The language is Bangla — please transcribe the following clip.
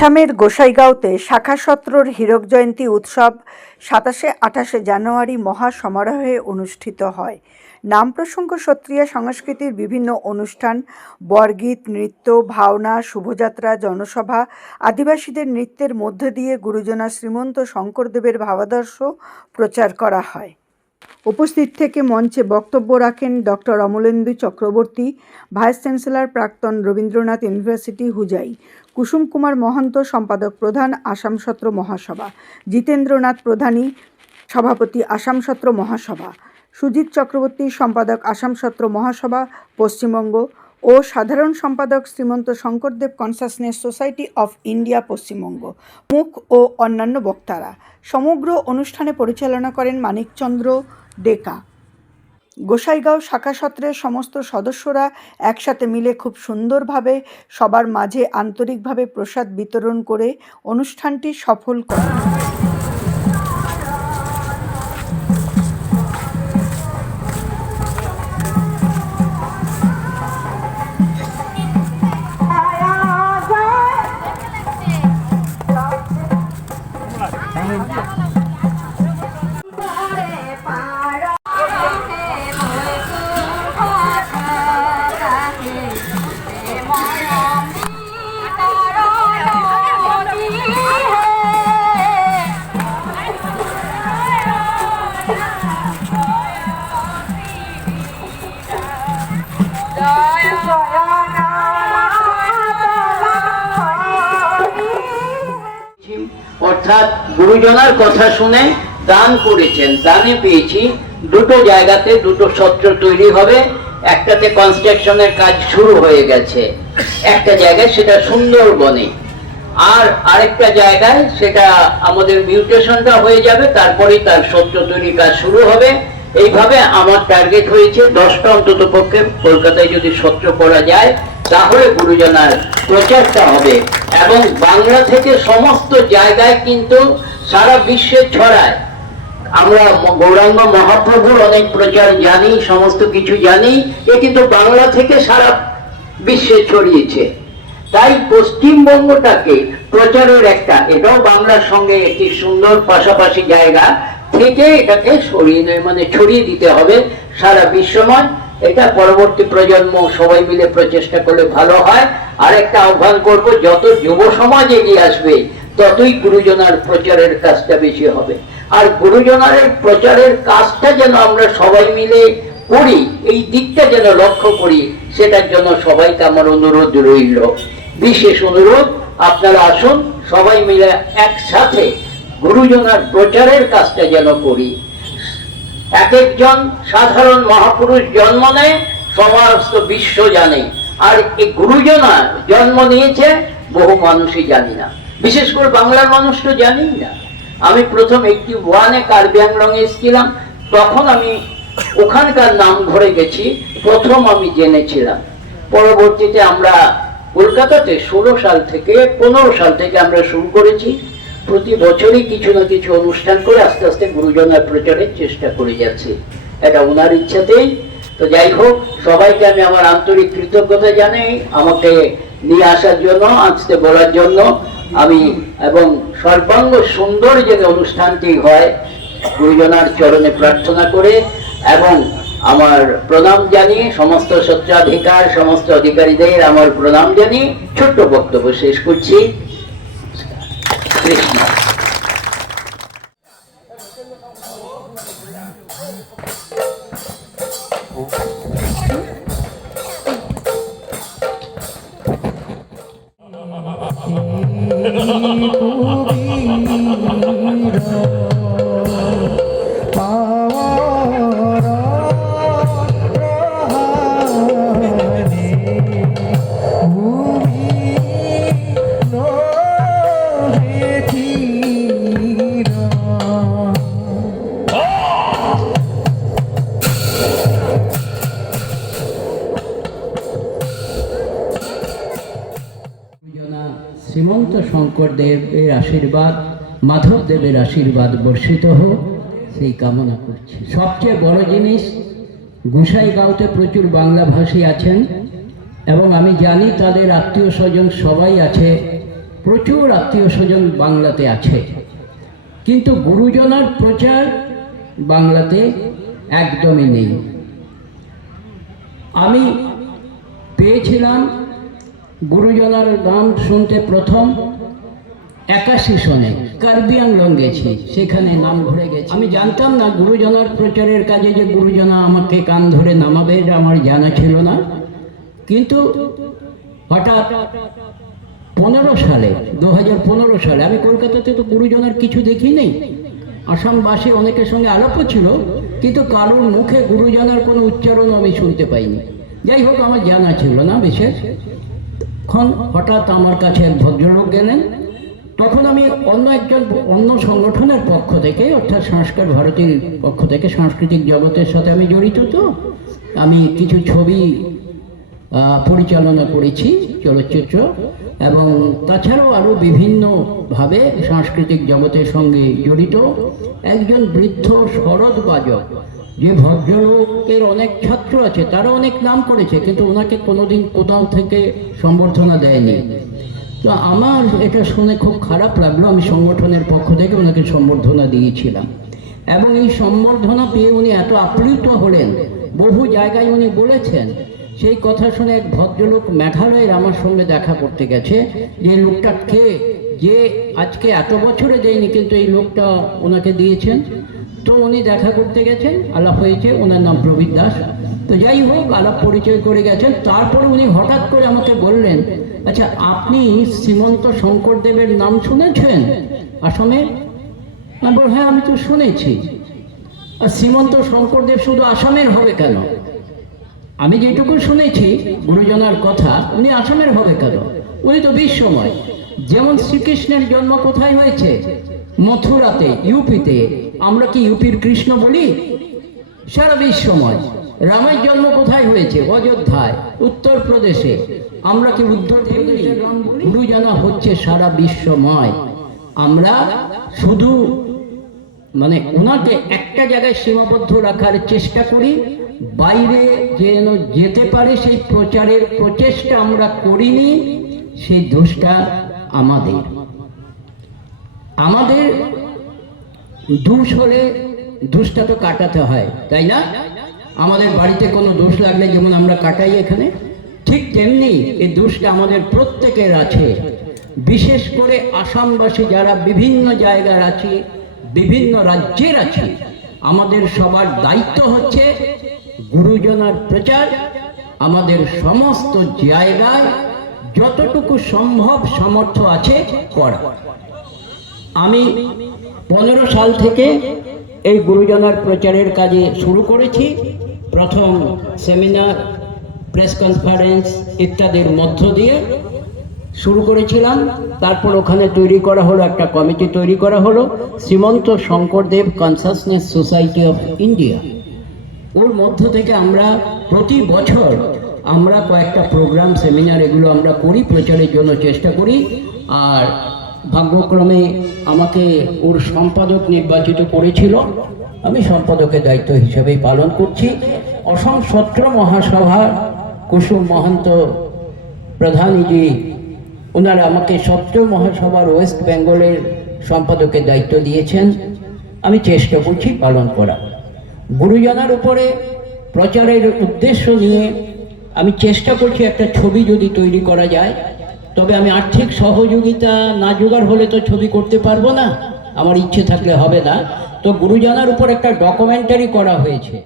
আসামের গোসাইগাঁওতে শাখা সত্রর হীরক জয়ন্তী উৎসব সাতাশে আঠাশে জানুয়ারি মহা সমারোহে অনুষ্ঠিত হয়। নাম প্রসঙ্গ সত্রিয়া সংস্কৃতির বিভিন্ন অনুষ্ঠান, বরগীত, নৃত্য, ভাওনা, শুভযাত্রা, জনসভা, আদিবাসীদের নৃত্যের মধ্য দিয়ে গুরুজনা শ্রীমন্ত শঙ্করদেবের ভাবাদর্শ প্রচার করা হয়। উপস্থিত থেকে মঞ্চে বক্তব্য রাখেন doctor Amalendu Chakraborty, vice chancellor প্রাক্তন রবীন্দ্রনাথ ইউনিভার্সিটি, হুজাই। কুসুম কুমার মহন্ত সম্পাদক প্রধান আসাম সত্র মহাসভা, জিতেন্দ্রনাথ প্রধানী সভাপতি আসাম সত্র মহাসভা, সুজিত চক্রবর্তী সম্পাদক আসাম সত্র মহাসভা, পশ্চিমবঙ্গ ও সাধারণ সম্পাদক Srimanta Sankardev consciousness society of India Paschimbanga, মুখ ও অন্যান্য বক্তারা। সমগ্র অনুষ্ঠানে পরিচালনা করেন মানিকচন্দ্র ডেকা। গোসাইগাঁও শাখা সত্রের সমস্ত সদস্যরা একসাথে মিলে খুব সুন্দরভাবে সবার মাঝে আন্তরিকভাবে প্রসাদ বিতরণ করে অনুষ্ঠানটি সফল করেন। অর্থাৎ গুরুজনার কথা শুনে দান করেছেন। দানে পেয়েছি দুটো জায়গাতে দুটো সত্র তৈরি হবে, একটাতে কনস্ট্রাকশনের কাজ শুরু হয়ে গেছে। একটা জায়গায় সেটা সুন্দরবনে। আর আরেকটা জায়গায় সেটা আমাদের মিউটেশনটা হয়ে যাবে, তারপরে তার সত্য তৈরির কাজ শুরু হবে। এইভাবে আমার টার্গেট হয়েছে। দশটা অন্তত পক্ষে কলকাতায় যদি সত্য করা যায় তাহলে গুরুজনার প্রচারটা হবে। এবং বাংলা থেকে সমস্ত জায়গায় কিন্তু সারা বিশ্বে ছড়ায়। আমরা গৌরাঙ্গ মহাপ্রভুর অনেক প্রচার জানি, সমস্ত কিছু জানি, এ কিন্তু বাংলা থেকে সারা বিশ্বে ছড়িয়েছে। তাই পশ্চিমবঙ্গটাকে প্রচারের একটা, এটাও বাংলার সঙ্গে একটি সুন্দর পাশাপাশি জায়গা থেকে এটাকে সরিয়ে মানে ছড়িয়ে দিতে হবে সারা বিশ্বময়। এটা পরবর্তী প্রজন্ম সবাই মিলে প্রচেষ্টা করলে ভালো হয়। আর একটা আহ্বান করব, যত যুব সমাজ এগিয়ে আসবে, ততই গুরুজনার প্রচারের কাজটা বেশি হবে। আর গুরুজনার এই প্রচারের কাজটা যেন আমরা সবাই মিলে করি, এই দিকটা যেন লক্ষ্য করি, সেটার জন্য সবাইকে আমার অনুরোধ রইল। বিশেষ অনুরোধ, আপনারা আসুন, সবাই মিলে একসাথে গুরুজনার প্রচারের কাজটা যেন করি। এক একজন সাধারণ মহাপুরুষ জন্ম নেয়, সমস্ত বিশ্ব জানে। আর এই গুরুজনা জন্ম নিয়েছে, বহু মানুষই জানি না। বিশেষ করে বাংলার মানুষ তো জানি না। আমি প্রথম একটি ওয়ানে কার্বি আংলং এসেছিলাম, তখন আমি ওখানকার নাম ধরে গেছি, প্রথম আমি জেনেছিলাম। পরবর্তীতে আমরা কলকাতাতে ষোলো সাল থেকে পনেরো সাল থেকে আমরা শুরু করেছি প্রতি বছরই কিছু না কিছু অনুষ্ঠান করে আস্তে আস্তে গুরুজনার প্রচারের চেষ্টা করে যাচ্ছি। এটা ওনার ইচ্ছাতেই তো যাই হোক, সবাইকে আমি আমার আন্তরিক কৃতজ্ঞতা জানাই, আমাকে নিয়ে আসার জন্য, আসতে বলার জন্য। আমি এবং সর্বাঙ্গ সুন্দর যে অনুষ্ঠানটি হয়, গুরুজনার চরণে প্রার্থনা করে এবং আমার প্রণাম জানিয়ে, সমস্ত সত্যাধিকার সমস্ত অধিকারীদের আমার প্রণাম জানিয়ে ছোট্ট বক্তব্য শেষ করছি। কৃষ্ণ দেবের আশীর্বাদ মাধব দেবের আশীর্বাদ বর্ষিত হোক, সেই কামনা করছি। সবচেয়ে বড় জিনিস গোসাইগাঁওতে প্রচুর বাংলাভাষী আছেন এবং আমি জানি তাদের আত্মীয় স্বজন সবাই আছে, প্রচুর আত্মীয় স্বজন বাংলাতে আছে। কিন্তু গুরুজনার প্রচার বাংলাতে একদমই নেই। আমি পেয়েছিলাম গুরুজনার নাম শুনতে প্রথম একাশি সনে কার্বি আংলং গেছি, সেখানে নাম ঘুরে গেছি। আমি জানতাম না গুরুজনার প্রচারের কাজে যে গুরুজনা আমাকে কান ধরে নামাবে, এটা আমার জানা ছিল না। কিন্তু হঠাৎ পনেরো সালে, দু হাজার পনেরো সালে, আমি কলকাতাতে তো গুরুজনার কিছু দেখি নেই। আসামবাসী অনেকের সঙ্গে আলাপও ছিল, কিন্তু কারোর মুখে গুরুজনার কোনো উচ্চারণ আমি শুনতে পাইনি। যাই হোক, আমার জানা ছিল না বিশেষ। হঠাৎ আমার কাছে এক ভদ্রলোক গেলেন। তখন আমি অন্য একজন অন্য সংগঠনের পক্ষ থেকে, অর্থাৎ সংস্কার ভারতীর পক্ষ থেকে, সাংস্কৃতিক জগতের সাথে আমি জড়িত তো, আমি কিছু ছবি পরিচালনা করেছি চলচ্চিত্র এবং তাছাড়াও আরও বিভিন্নভাবে সাংস্কৃতিক জগতের সঙ্গে জড়িত একজন বৃদ্ধ শরৎ বাজক, যে ভদ্রলোকের অনেক ছাত্র আছে তারা অনেক নাম করেছে, কিন্তু ওনাকে কোনোদিন কোথাও থেকে সম্বর্ধনা দেয়নি। তো আমার এটা শুনে খুব খারাপ লাগল। আমি সংগঠনের পক্ষ থেকে ওনাকে সম্বর্ধনা দিয়েছিলাম। এবং এই সম্বর্ধনা পেয়ে উনি এত আপ্লুত হলেন, বহু জায়গায় উনি বলেছেন, সেই কথা শুনে এক ভদ্রলোক মেঘালয়ের আমার সঙ্গে দেখা করতে গেছে, যে লোকটা কে, যে আজকে এত বছরে দেয়নি, কিন্তু এই লোকটা ওনাকে দিয়েছেন। তো উনি দেখা করতে গেছেন, আলাপ হয়েছে, ওনার নাম প্রবীর দাস। তো যাই হোক, আলাপ পরিচয় করে গেছেন। তারপর উনি হঠাৎ করে আমাকে বললেন আচ্ছা আপনি শ্রীমন্ত শঙ্করদেবের নাম শুনেছেন? আসামে হ্যাঁ আমি তো শুনেছি। আর শ্রীমন্ত শঙ্করদেব শুধু আসামের হবে কেন? আমি যেটুকু শুনেছি গুরুজনার কথা, উনি আসামের হবে কেন? উনি তো বিশ্বময়। যেমন শ্রীকৃষ্ণের জন্ম কোথায় হয়েছে? মথুরাতে, ইউপিতে। আমরা কি ইউপির কৃষ্ণ বলি? সারা বিশ্বময়। রামের জন্ম কোথায় হয়েছে? অযোধ্যায়, উত্তরপ্রদেশে। আমরা কি উত্তরপ্রদেশের রাম বলি? গুরুজনা হচ্ছে সারা বিশ্বময়। আমরা শুধু মানে ওনাকে একটা জায়গায় সীমাবদ্ধ রাখার চেষ্টা করি। বাইরে যেন যেতে পারে সেই প্রচারের প্রচেষ্টা আমরা করিনি, সেই দোষটা আমাদের। আমাদের দোষ হলে দোষটা তো কাটাতে হয়, তাই না? আমাদের বাড়িতে কোনো দোষ লাগলে যেমন আমরা কাটাই এখানে, ঠিক তেমনি এই দোষটা আমাদের প্রত্যেকের আছে। বিশেষ করে আসামবাসী যারা বিভিন্ন জায়গার আছে, বিভিন্ন রাজ্যের আছে, আমাদের সবার দায়িত্ব হচ্ছে গুরুজনার প্রচার, আমাদের সমস্ত জায়গায় যতটুকু সম্ভব সামর্থ্য আছে করা। আমি পনেরো সাল থেকে এই গুরুজনার প্রচারের কাজে শুরু করেছি। প্রথম সেমিনার, প্রেস কনফারেন্স ইত্যাদির মধ্য দিয়ে শুরু করেছিলাম। তারপর ওখানে তৈরি করা হলো, একটা কমিটি তৈরি করা হলো, Srimanta Sankardev consciousness society of India. ওর মধ্য থেকে আমরা প্রতি বছর আমরা কয়েকটা প্রোগ্রাম, সেমিনার এগুলো আমরা করি, প্রচারের জন্য চেষ্টা করি। আর ভাগ্যক্রমে আমাকে ওর সম্পাদক নির্বাচিত করেছিল। আমি সম্পাদকের দায়িত্ব হিসেবেই পালন করছি। অসম সত্র মহাসভা, কুসুম মহন্ত প্রধানীজি ওনারা আমাকে সত্র মহাসভার ওয়েস্ট বেঙ্গলের সম্পাদকের দায়িত্ব দিয়েছেন। আমি চেষ্টা করছি পালন করা। গুরুজনার উপরে প্রচারের উদ্দেশ্য নিয়ে আমি চেষ্টা করছি একটা ছবি যদি তৈরি করা যায়। তবে আমি আর্থিক সহযোগিতা না জোগাড় হলে তো ছবি করতে পারব না। আমার ইচ্ছে থাকলে হবে না। তো গুরুজনার উপর একটা ডকুমেন্টারি করা হয়েছে।